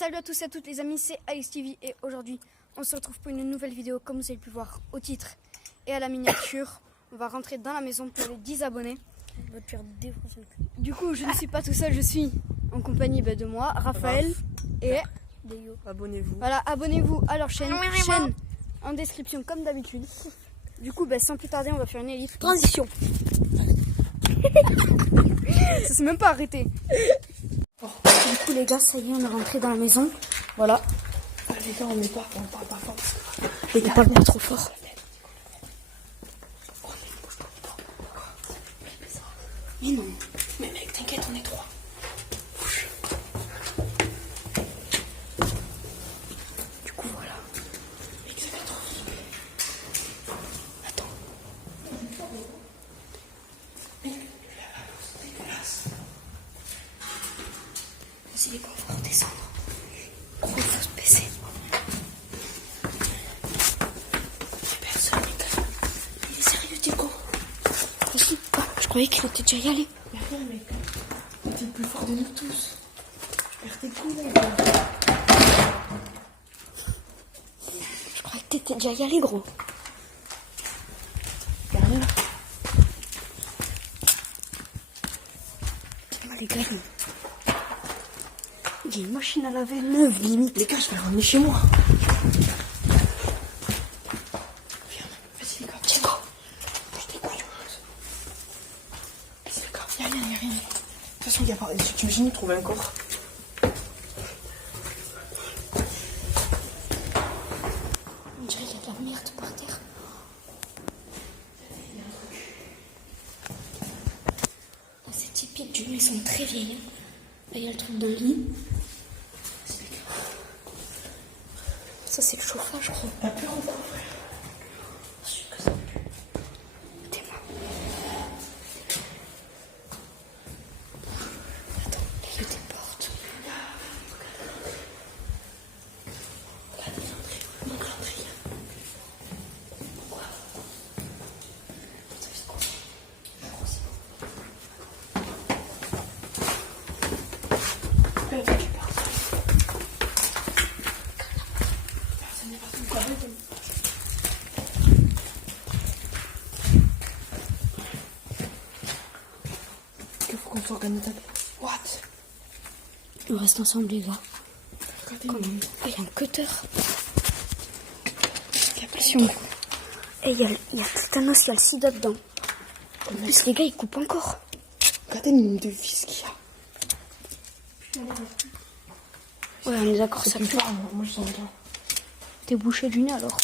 Salut à tous et à toutes les amis, c'est Alex TV et aujourd'hui on se retrouve pour une nouvelle vidéo. Comme vous avez pu voir au titre et à la miniature, on va rentrer dans la maison pour les 10 abonnés. On va te faire défoncer le cul. Du coup je ne suis pas tout seul, je suis en compagnie de moi, Raphaël et Deyo. Abonnez-vous. voilà, abonnez-vous à leur chaîne en description comme d'habitude. Du coup sans plus tarder on va faire une élite. Transition. Ça s'est même pas arrêté. Du coup les gars, ça y est, on est rentré dans la maison. Voilà. Les gars, on parle pas fort. Les gars, parle pas trop fort. Mais non. Mais mec, t'inquiète, on est trois. Du coup voilà. Mec, ça fait trop flipper. Attends. Mec, c'est dégueulasse. Vas-y les gars, on va redescendre. Il faut se baisser. Personne, les gars. Il est sérieux, Tico. Vas-y. Ah, je croyais qu'il était déjà y allé. Mais rien, mec. T'es le plus fort de nous tous. Je perds tes couilles, les gars. Je croyais que t'étais déjà y allé, gros. Y'a rien. Dis-moi les gars, il y a une machine à laver neuve, limite. Les gars, je vais la ramener chez moi. Viens, vas-y, les gars. Tico. Je t'écoute. Vas-y, les gars. Y'a rien. De toute façon, y'a pas. Tu imagines nous trouver un corps. On dirait qu'il y a de la merde par terre. Là, c'est typique d'une maison très vieille. Là, il y a le truc d'un lit. Ça, c'est le chauffage, je crois. La peur, on va ouvrir. T'es-moi. Attends, là, il y a des portes. Montre l'entrée. Il faut qu'on s'organise d'abord. What? On reste ensemble, les gars. Regardez, Quand même. Ah, il y a un cutter. il y a plein Si on coupe. Et il y a tout un os, il y a le sida dedans. En plus, les gars, ils coupent encore. Regardez le nombre de vis qu'il y a. Ouais, on est d'accord, ça plus pue. fort, moi je sens bien. T'es bouché du nez, alors.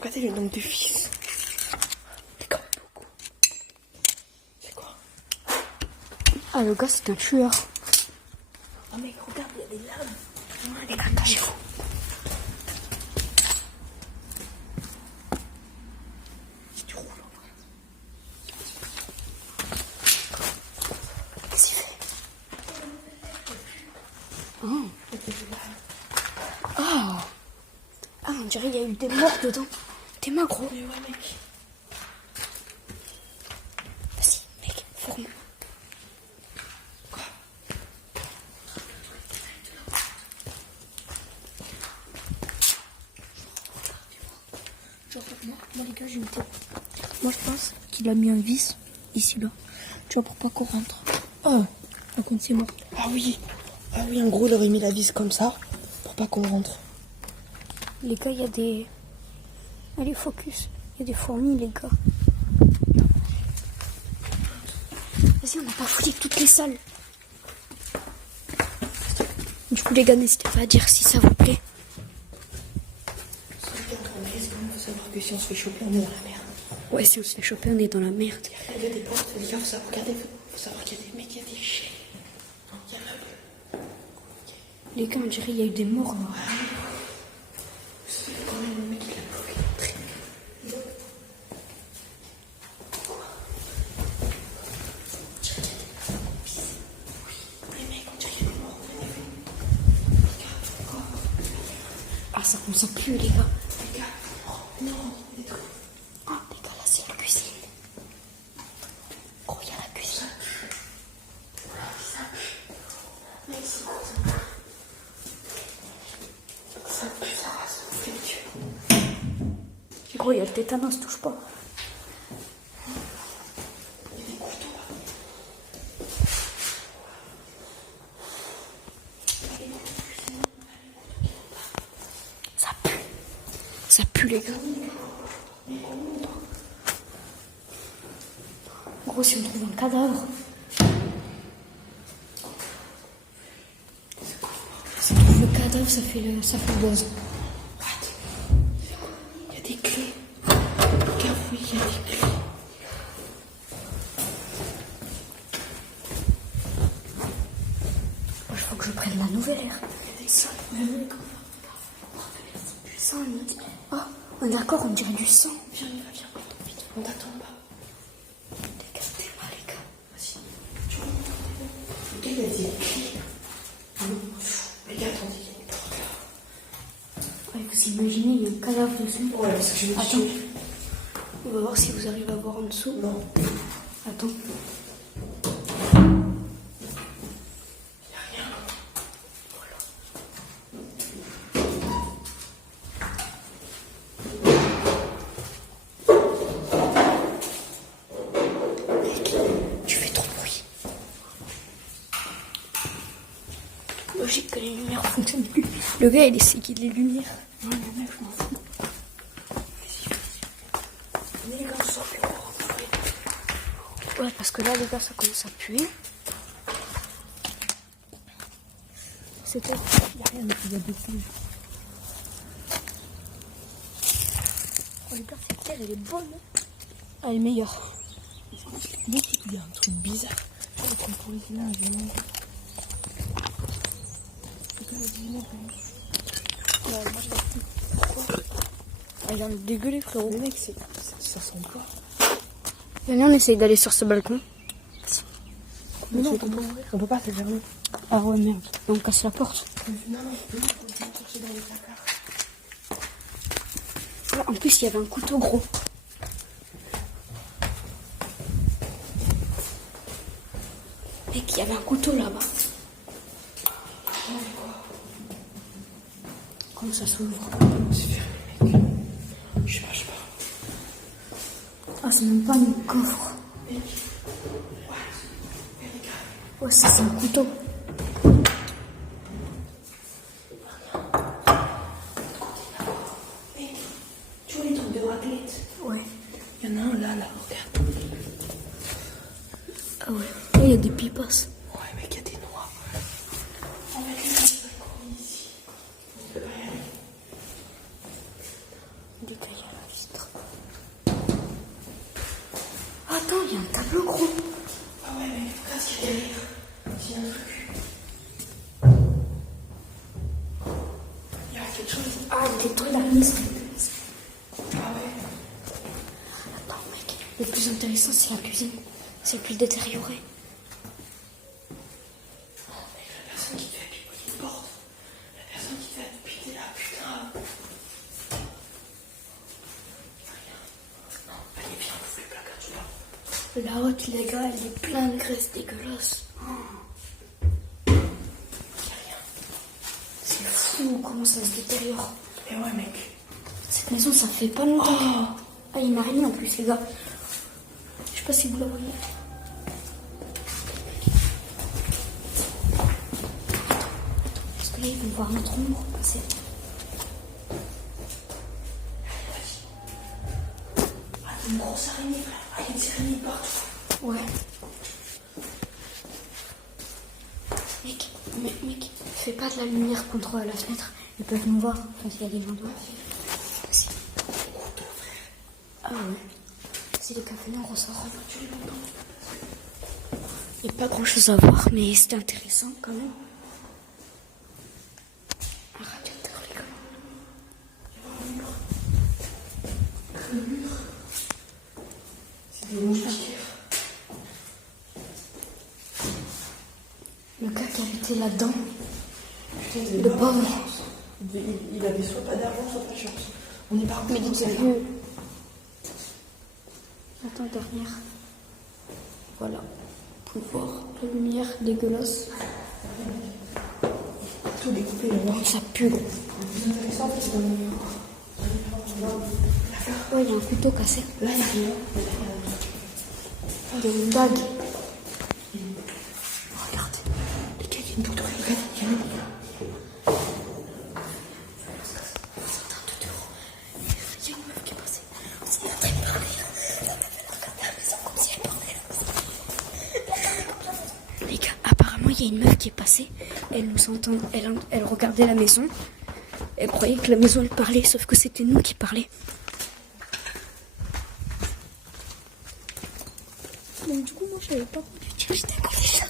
Regardez le nombre de vis. C'est quand même beaucoup. C'est quoi? Ah, le gars, c'est un tueur. Oh mec, regarde, il y a des lames. Les gars, cachez-vous. Tu roules en vrai. Qu'est-ce qu'il fait? Oh. Ah, on dirait qu'il y a eu des morts dedans. T'es ma gros. Mais ouais mec. Vas-y, mec, fourre-moi. Genre, moi les gars, j'ai une tête. Moi je pense qu'il a mis un vis ici là. Tu vois, pour pas qu'on rentre. Oh. Par contre, c'est mort. Ah oui, en gros il aurait mis la vis comme ça pour pas qu'on rentre. Les gars, il y a des... Allez, focus. Il y a des fourmis, les gars. Vas-y, on n'a pas fouillé toutes les salles. Du coup, les gars, n'hésitez pas à dire si ça vous plaît. Il faut savoir que si on se fait choper, on est dans la merde. Ouais, si on se fait choper, on est dans la merde. Il y a des portes, les gars, faut savoir, regardez, faut savoir qu'il y a des mecs, il y a des chiens. Il y a même... Les gars, on dirait qu'il y a eu des morts. Là. C'est quand même le mec qui l'a bloqué l'entrée. Ah, ça commence à puer, les gars. Les gars, non, des trucs. Ah, les gars, là, c'est la cuisine. Gros, il y a la cuisine. Mais Gros, il y a le tétanos, touche pas. Ça pue. Ça pue, les gars. Gros, si on trouve un cadavre. Si on trouve le cadavre, ça fait le buzz. Il y a des clés. Regarde, oui, il y a des clés. Moi, je faut que je prenne la nouvelle ère. Il y a des salles. Ça, oh, on est d'accord, on dirait du sang. Viens, viens, vite. On t'attend pas. Regardez-moi, les gars. Vas-y. Tu vois, regarde, il y a des clés. Mais regarde, attendez, il y a une porte là. Ouais, vous imaginez, il y a un cadavre dessus. Ouais, parce que je me dis. Attends. On va voir si vous arrivez à voir en dessous. Non. Attends. Logique que les lumières fonctionnent plus. Le gars, il essaie qu'il y ait les lumières. Non, mais mec, je m'en fous. Vas-y. Venez, les gars, on sort plus haut. Ouais, parce que là, les gars, ça commence à puer. C'était. Il n'y a rien, mais il y a des clés. Oh, les gars, cette terre, elle est bonne. Hein. Elle est meilleure. Il y a un truc bizarre. Je vais prendre pour les villages. Elle vient de dégueuler, frérot. Mais mec, ça sent pas. Venez, on essaye d'aller sur ce balcon. Mais non, on peut pas, c'est fermé. Ah ouais, merde. On casse la porte. Non, faut chercher dans les placards. Ouais, en plus, il y avait un couteau gros. Mec, il y avait un couteau là-bas. Comment ça s'ouvre? C'est fermé, mec. Je sais pas. Ah, c'est même pas un coffre. Ouais, ça, c'est un couteau. Mec, tu vois les trucs de raclette? Ouais. Il y en a un là, regarde. Ah ouais. Là, il y a des pipasses. Ouais, mec, il y a des noix. On va mettre les balcons ici. On peut pas y aller. Des cahiers à la vitre. Attends, il y a un tableau gros. Ah ouais, mec, regarde ce qu'il y a derrière. Il y a un truc. Il y a quelque chose. Ah, il y a des trucs d'armes. Ah ouais. Attends, mec. Le plus intéressant, c'est la cuisine. C'est le plus détérioré. La personne qui devait pipoter une porte. La personne qui devait pipoter là, putain. Non, allez, viens, on ouvre les placards, tu vois. La haute, les gars, elle est pleine de graisse dégueulasse. C'est fou comment ça se détériore. Mais ouais, mec. Cette maison, ça fait pas longtemps. Ah, il m'a rien en plus, les gars. Je sais pas si vous la voyez. Parce que là, ils vont voir notre ombre passer. Ah, il y a une grosse araignée, frère. Ah, il y a des araignées partout. Ouais. Mec, fais pas de la lumière contre la fenêtre. Ils peuvent nous voir. Enfin, s'il y a des gens dehors. Vas-y. Ah ouais. Si le café on ressort. Il n'y a pas grand chose à voir, mais c'était intéressant quand même. Un radiateur, les gars. Le mur. C'est des moustiquaires. Le gars qui habitait là-dedans. Putain, il Le pauvre. Il avait soit pas d'argent, soit pas de chance. On est pas Mais rentré il dans était sa vieux. Attends, dernière. Voilà. Vous pouvez voir la lumière dégueulasse. tout découpé là-bas. Ça pue, gros. Le plus intéressant, en fait, c'est dans le. Ouais, il y a un couteau cassé. Là, il y a rien. Il y a une bague. Regarde. Les gars, il y a une boucle d'oreille. Regarde, il y a une. Il y a une meuf qui est passée. C'est en train de parler. La meuf, elle a regardé la maison comme si elle parlait. Les gars, apparemment, il y a une meuf qui est passée. Elle nous entend. Elle regardait la maison. Elle croyait que la maison, elle parlait, sauf que c'était nous qui parlions. Donc du coup, moi, je savais pas quoi tu tiens. J'étais à côté de la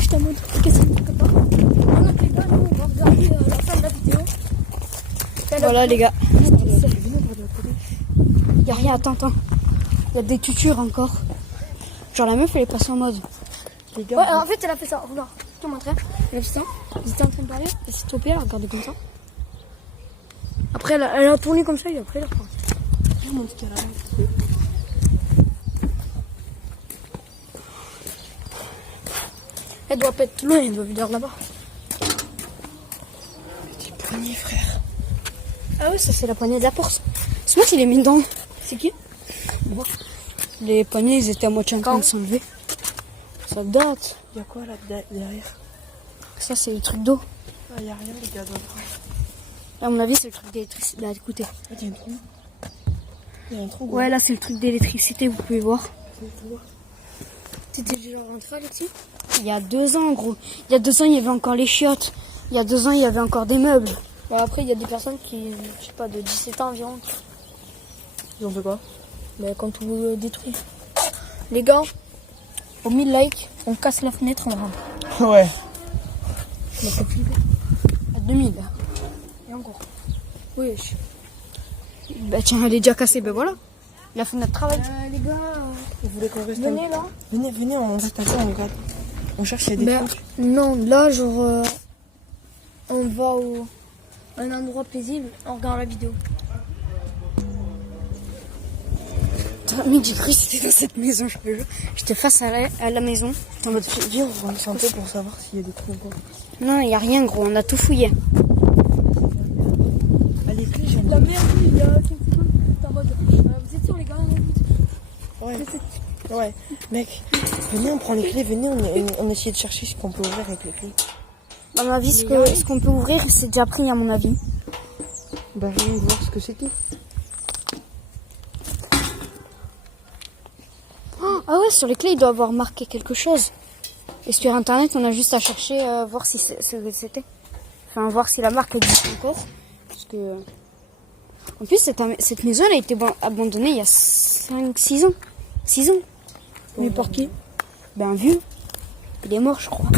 J'étais en mode, qu'est-ce qu'il y a pas. Pendant que les gars, nous, on va regarder la fin de la vidéo. Voilà, les gars. Il y a rien, attends. Il y a des tutures encore. Genre, la meuf, elle est passée en mode. Les gars, ouais, en fait, elle a fait ça. Regarde, je te montrerai. Elle a fait ça. Ils étaient en train de parler. Elle s'est stoppée, elle a regardé comme ça. Après, elle a tourné comme ça et après, elle a reparti. Je vous montre ce qu'elle a. Elle doit pas être loin, elle doit venir là-bas. Des poignets, frère. Ah oui, ça, c'est la poignée de la porte. C'est moi qui l'ai mis dedans. C'est qui? Moi. Les poignets, ils étaient à moitié en train de s'enlever. Ça date. Il y a quoi là derrière? Ça, c'est le truc d'eau. Ah, il y a rien, les gars. À mon avis, c'est le truc d'électricité. Là, écoutez. Il y a un trou. Il y a un trou. Ouais, là, c'est le truc d'électricité, vous pouvez voir. T'étais déjà rentré, Alexis? Il y a 2 ans, gros. Il y a 2 ans, il y avait encore les chiottes. Il y a 2 ans, il y avait encore des meubles. Bah, après, il y a des personnes qui, je sais pas, de 17 ans environ. Ils ont fait quoi? Mais quand tout détruit. Les gars, aux 1000 likes, on casse la fenêtre, on rentre. Ouais. On a fait flipper. À 2000. Et encore. Oui, Bah, tiens, elle est déjà cassée, ben voilà. La fenêtre travaille. les gars, Vous voulez qu'on reste venez là. Venez, on reste un peu, on regarde. On cherche s'il y a des Ben, trucs. non, là, genre, on va à un endroit paisible, on regarde la vidéo. Mais j'ai cru que c'était dans cette maison, je te jure. J'étais face à la maison. J'étais en mode, Viens, on va rester un peu pour savoir s'il y a des trucs ou pas. non, il n'y a rien, gros. On a tout fouillé. Allez, plus, j'aime La merde, il y a quelques secondes, t'es en mode, vous êtes sûrs les gars? Ouais. Ouais. Mec, venez, on prend les clés, venez, on essaie de chercher ce qu'on peut ouvrir avec les clés. À mon avis, ce qu'on peut ouvrir, c'est déjà pris, à mon avis. Bah, viens voir ce que c'était. Oh, ah ouais, sur les clés, il doit avoir marqué quelque chose. Et sur Internet, on a juste à chercher, voir si c'est ce que c'était. Enfin, voir si la marque existe encore. Parce que... En plus, cette maison, elle a été abandonnée il y a 5-6 ans. 6 ans. Mais par qui? Ben, vieux. Il est mort, je crois.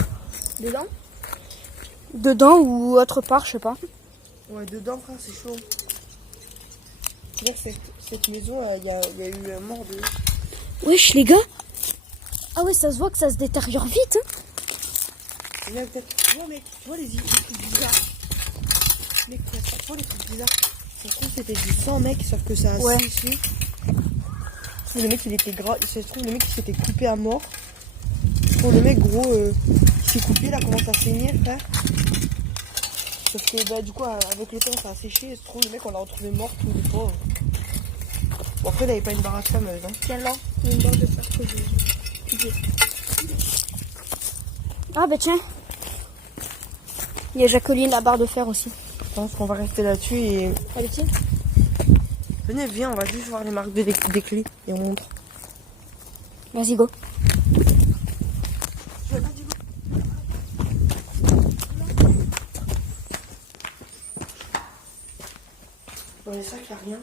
Dedans? Dedans ou autre part, je sais pas. Ouais, dedans, frère, c'est chaud. C'est-à-dire que cette maison, il y a eu un mort de... Wesh, les gars. Ah ouais, ça se voit que ça se détériore vite. Hein. Il y a peut-être... Tu vois, mec, tu vois les trucs bizarres. Mec, tu vois les trucs bizarres. Ça se trouve, c'était du sang, mec, sauf que ça a Ouais. séché. Le mec, il était gras. Ça se trouve, le mec, il s'était coupé à mort. Pour le mec, gros, il s'est coupé, il a commencé à saigner, frère. Sauf que, bah, du coup, avec le temps, ça a séché. Et se trouve, le mec, on l'a retrouvé mort, tout le pauvre. Bon, après, il avait pas une barre à fameuse, hein. Tiens là, il y a une barre de fer que j'ai. Ah bah tiens. Il y a Jacqueline, la barre de fer aussi. Je pense qu'on va rester là-dessus et... Alexis? Venez, viens, on va juste voir les marques des clés et on montre. Vas-y, go. Dans les sacs, il n'y a rien.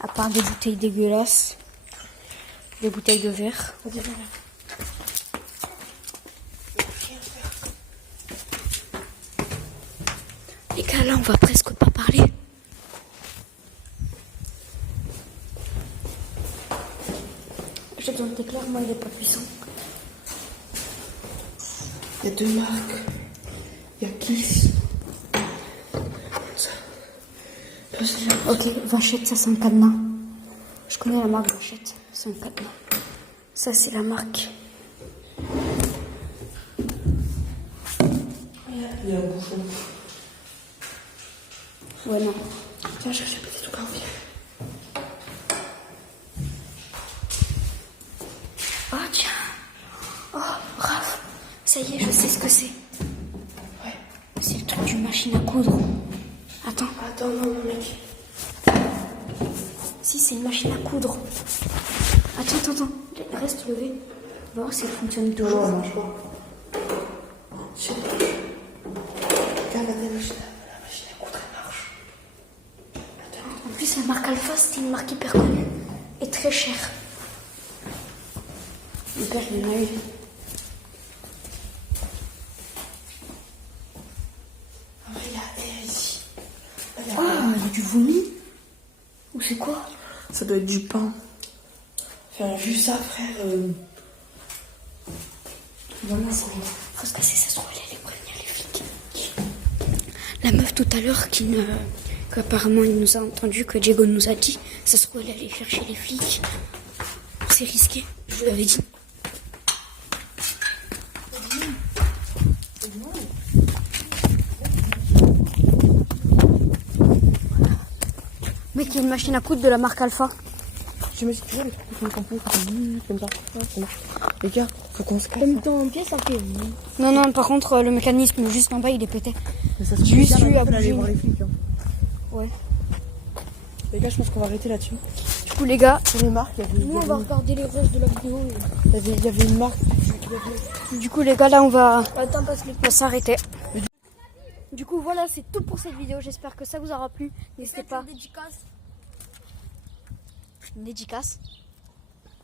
À part des bouteilles dégueulasses. Des bouteilles de verre. Vas-y, viens. Les gars, là, on va presque pas parler. J'ai besoin de t'éclairer, moi, il est pas puissant. Il y a 2 marques. Il y a Kiss. Ok, Vachette, ça c'est un cadenas. Je connais la marque Vachette, c'est un cadenas. Ça c'est la marque. Il y a un bouchon. Ouais, non. Tiens, cherche un petit truc à enlever. Oh, tiens. Oh, Raph. Ça y est, je sais ce que c'est. Ouais. C'est le truc d'une machine à coudre. Attends. Attends, non, mec. Si, c'est une machine à coudre. Attends. Reste levé. On va voir si elle fonctionne toujours. Non, marche pas. Je sais pas. Regarde la machine à coudre, elle marche. En plus, la marque Alpha, c'était une marque hyper connue et très chère. Mon père, il en a eu. Ah, regarde, ici. Ah, il y a du vomi. Ou c'est quoi? Ça doit être du pain. Enfin, vu ça, frère. Voilà, ça faut se casser, ça se trouve, elle allait prévenir les flics. La meuf tout à l'heure qu'apparemment il nous a entendu, que Diego nous a dit, ça se trouve, elle allait chercher les flics. C'est risqué, je vous l'avais dit. Mec, il y a une machine à coudre de la marque Alpha. Je me suis dit, les trucs qui font tampon, comme ça. Ouais, ça marche. Les gars, faut qu'on se casse. Comme temps en pièce, ça fait. Non, par contre, le mécanisme juste en bas, il est pété. Mais ça se Juste trouve, eu à on peut aller bouger. voir les flics. Hein. Ouais. Les gars, je pense qu'on va arrêter là-dessus. Du coup, les gars, Sur les marques, Nous, on va regarder les roses de la vidéo. il y avait une marque. là, on va Attends, parce que. s'arrêter. Du coup, voilà, c'est tout pour cette vidéo. J'espère que ça vous aura plu. N'hésitez pas. Dédicace Une dédicace.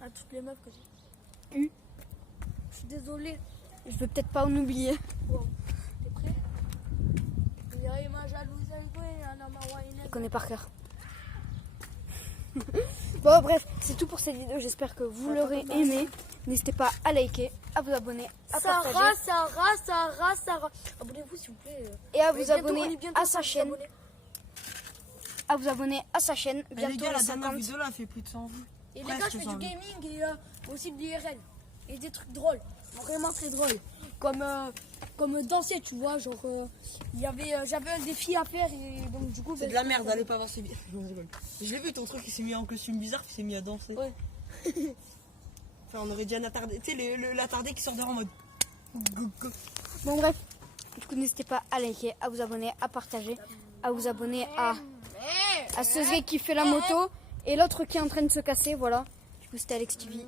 à toutes les meufs que j'ai. Je suis désolée. Je veux peut-être pas en oublier. T'es prêt? Je connais par cœur. Bon, bref, c'est tout pour cette vidéo. J'espère que vous l'aurez aimé. N'hésitez pas à liker, à vous abonner, à partager Sarah. Abonnez-vous s'il vous plaît. et à Mais vous bientôt, abonner on est bientôt à sa 100 chaîne. abonnés. À vous abonner à sa chaîne. Les Bientôt gars, les la dernière 50. vidéo là, elle fait plus de 100 vues. Et les gars, je Presque fais 100 du vues. gaming et aussi de l'IRL. Et des trucs drôles. Vraiment très drôles. Comme danser, tu vois. Genre, j'avais un défi à faire et donc du coup. C'est de la merde, allez pas voir ce vidéo. Je l'ai vu ton truc, il s'est mis en costume bizarre, puis il s'est mis à danser. Ouais. Enfin, on aurait dit un attardé. Tu sais, l'attardé qui sort dehors en mode. Bon, bref. Du coup, n'hésitez pas à liker, à vous abonner, à partager, à vous abonner à ce qui fait la moto et l'autre qui est en train de se casser. Voilà. Du coup, c'était Alex TV.